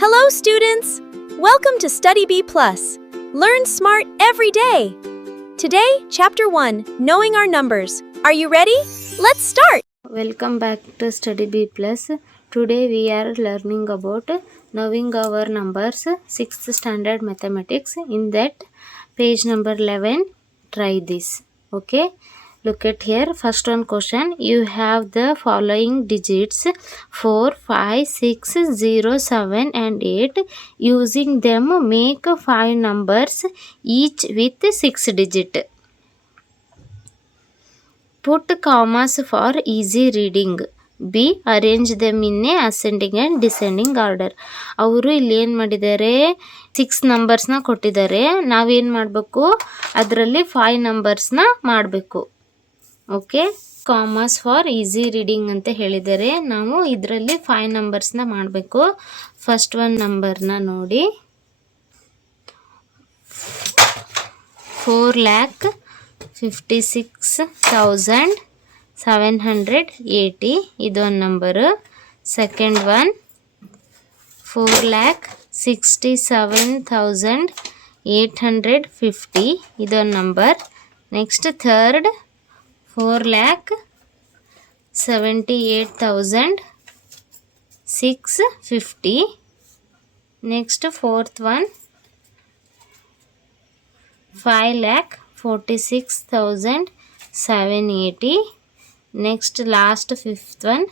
Hello, students! Welcome to Study B+. Learn smart every day. Today, Chapter 1, Knowing Our Numbers. Are you ready? Let's start! Welcome back to Study B+. Today we are learning about knowing our numbers, 6th standard mathematics. In that, page number 11, try this. Okay, look at here. First one question. You have the following digits 4, 5, 6, 0, 7 and 8. Using them, make 5 numbers each with 6 digits. Put commas for easy reading. B. Arrange them in a ascending and descending order. ಅವರು ಇಲ್ಲಿ ಏನು ಮಾಡಿದ್ದಾರೆ, 6 ನಂಬರ್ಸ್ನ ಕೊಟ್ಟಿದ್ದಾರೆ. ನಾವೇನು ಮಾಡಬೇಕು, ಅದರಲ್ಲಿ 5 ನಂಬರ್ಸ್ನ ಮಾಡಬೇಕು. Okay, commerce for easy reading ಅಂತ ಹೇಳಿದ್ದಾರೆ. ನಾವು ಇದರಲ್ಲಿ 5 ನಂಬರ್ಸ್ನ ಮಾಡಬೇಕು. ಫಸ್ಟ್ ಒನ್ ನಂಬರ್ನ ನೋಡಿ, 4,56,780 ಇದೊಂದು ನಂಬರು. ಸೆಕೆಂಡ್ ಒನ್ 4,67,850 ಇದೊಂದು number. Next third 4,78,650. Next fourth one 5,46,780. Next last fifth one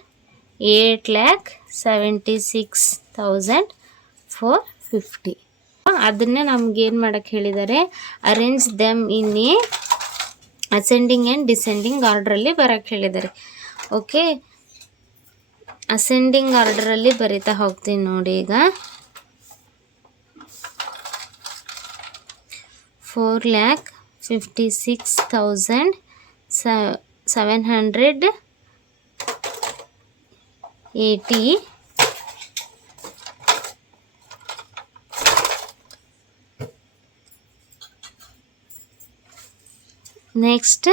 8,76,450. ಅದನ್ನೇ ನಮಗೇನು ಮಾಡೋಕ್ಕೆ ಹೇಳಿದ್ದಾರೆ, arrange them in a ascending and descending ಆರ್ಡ್ರಲ್ಲಿ ಬರೋಕ್ಕೆ ಹೇಳಿದ್ದಾರೆ. ಓಕೆ, ಅಸೆಂಡಿಂಗ್ ಆರ್ಡ್ರಲ್ಲಿ ಬರಿತಾ ಹೋಗ್ತೀನಿ ನೋಡಿ. ಈಗ 4,56,780. ನೆಕ್ಸ್ಟ್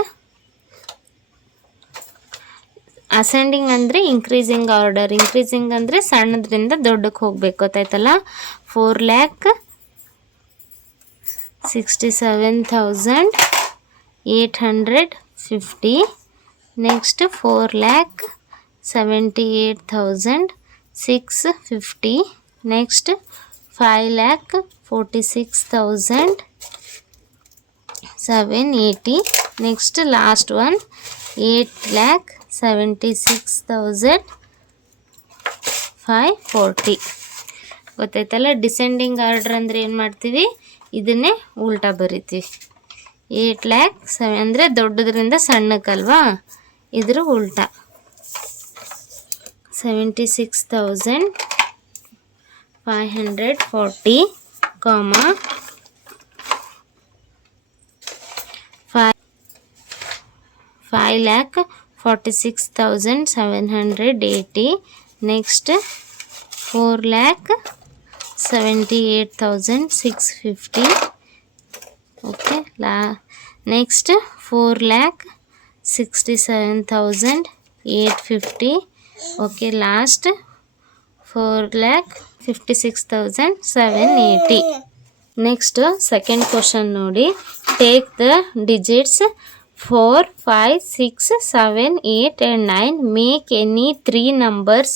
ಅಸೆಂಡಿಂಗ್ ಅಂದರೆ ಇನ್ಕ್ರೀಸಿಂಗ್ ಆರ್ಡರ್. ಇನ್ಕ್ರೀಸಿಂಗ್ ಅಂದರೆ ಸಣ್ಣದ್ರಿಂದ ದೊಡ್ಡಕ್ಕೆ ಹೋಗಬೇಕು, ಗೊತ್ತಾಯ್ತಲ್ಲ. 4,67,850. Next 4,78,650. Next 5,46,780. Next last one 8,76,540. ಗೊತ್ತಾಯ್ತಲ್ಲ. ಡಿಸೆಂಡಿಂಗ್ ಆರ್ಡರ್ ಅಂದರೆ ಏನು ಮಾಡ್ತೀವಿ, ಇದನ್ನೇ ಉಲ್ಟಾ ಬರಿತೀವಿ. 8,07,000 ಅಂದರೆ ದೊಡ್ಡದ್ರಿಂದ ಸಣ್ಣಕ್ಕಲ್ವಾ, ಇದ್ರ ಉಲ್ಟಾ. 76,540 comma 5,46,780. Next 4,78,650. Okay, next 4,67,850. Okay, last 4,56,780. Next second question ನೋಡಿ. Take the digits 4, 5, 6, 7, 8 and 9. Make any 3 numbers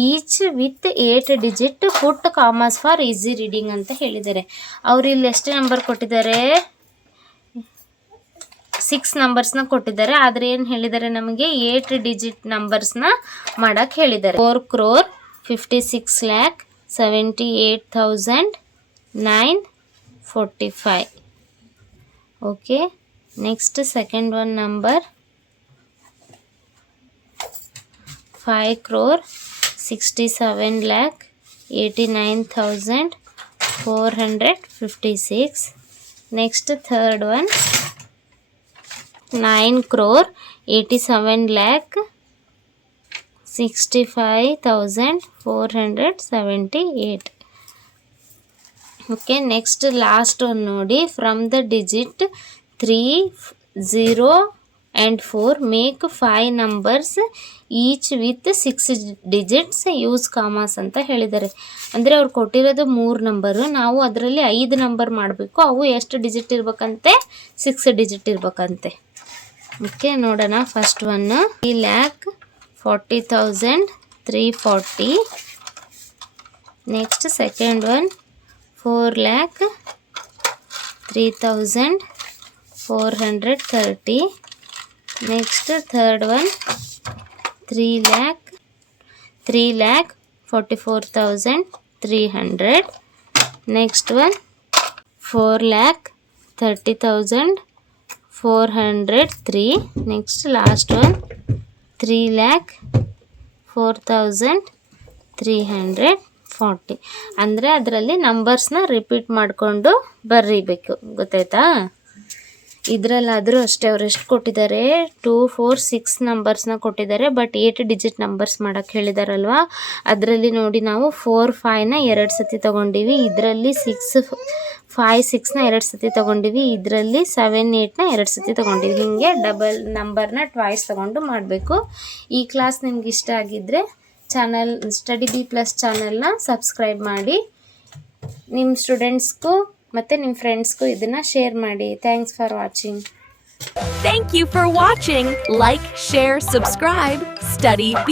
each with 8 digit. Put commas for easy reading ಅಂತ ಹೇಳಿದ್ದಾರೆ. ಅವ್ರು ಇಲ್ಲಿ ಎಷ್ಟು ನಂಬರ್ ಕೊಟ್ಟಿದ್ದಾರೆ, 6 ನಂಬರ್ಸ್ನ ಕೊಟ್ಟಿದ್ದಾರೆ. ಆದರೆ ಏನು ಹೇಳಿದ್ದಾರೆ, ನಮಗೆ 8 ಡಿಜಿಟ್ ನಂಬರ್ಸ್ನ ಮಾಡೋಕ್ಕೆ ಹೇಳಿದ್ದಾರೆ. 4,56,78,945. Okay, next second one number 5,67,89,456. Next third one 9,87,65,478. Okay, next last one ನೋಡಿ. From the digit 3, 0 and 4. Make 5 numbers each with 6 digits. Use commas ಅಂತ ಹೇಳಿದ್ದಾರೆ. ಅಂದರೆ ಅವ್ರು ಕೊಟ್ಟಿರೋದು 3 ನಂಬರು, ನಾವು ಅದರಲ್ಲಿ 5 ನಂಬರ್ ಮಾಡಬೇಕು. ಅವು ಎಷ್ಟು ಡಿಜಿಟ್ ಇರ್ಬೇಕಂತೆ? 6 ಡಿಜಿಟ್ ಇರ್ಬೇಕಂತೆ. ಓಕೆ, ನೋಡೋಣ. First one 3,40,340. Next second one 4,03,430. Next third one 3,44,300. Next one 4,30,403. Next last one 3,04,340. ಅಂದರೆ ಅದರಲ್ಲಿ ನಂಬರ್ಸ್ನ ರಿಪೀಟ್ ಮಾಡಿಕೊಂಡು ಬರೀಬೇಕು. ಗೊತ್ತಾಯ್ತಾ? ಇದರಲ್ಲಾದರೂ ಅಷ್ಟೇ ಅವ್ರು ಎಷ್ಟು ಕೊಟ್ಟಿದ್ದಾರೆ? 2, 4, 6 ನಂಬರ್ಸ್ನ ಕೊಟ್ಟಿದ್ದಾರೆ. ಬಟ್ 8 ಡಿಜಿಟ್ ನಂಬರ್ಸ್ ಮಾಡೋಕ್ಕೆ ಹೇಳಿದಾರಲ್ವಾ, ಅದರಲ್ಲಿ ನೋಡಿ ನಾವು 4, 5ನ 2 ಸತಿ ತೊಗೊಂಡಿವಿ. ಇದರಲ್ಲಿ 6, 5, 6ನ 2 ಸತಿ ತೊಗೊಂಡಿವಿ. ಇದರಲ್ಲಿ 7, 8ನ 2 ಸತಿ ತೊಗೊಂಡಿವಿ. ಹೀಗೆ ಡಬಲ್ ನಂಬರ್ನ ಟ್ವೈಸ್ ತೊಗೊಂಡು ಮಾಡಬೇಕು. ಈ ಕ್ಲಾಸ್ ನಿಮ್ಗೆ ಇಷ್ಟ ಆಗಿದ್ದರೆ ಚಾನಲ್ ಸ್ಟಡಿ ಬಿ ಪ್ಲಸ್ ಚಾನಲ್ನ ಸಬ್ಸ್ಕ್ರೈಬ್ ಮಾಡಿ. ನಿಮ್ಮ ಸ್ಟೂಡೆಂಟ್ಸ್ಗೂ ಮತ್ತು ನಿಮ್ಮ ಫ್ರೆಂಡ್ಸ್ಗೂ ಇದನ್ನು ಶೇರ್ ಮಾಡಿ. Thanks for watching. Thank you for watching. Like, share, subscribe. Study B+.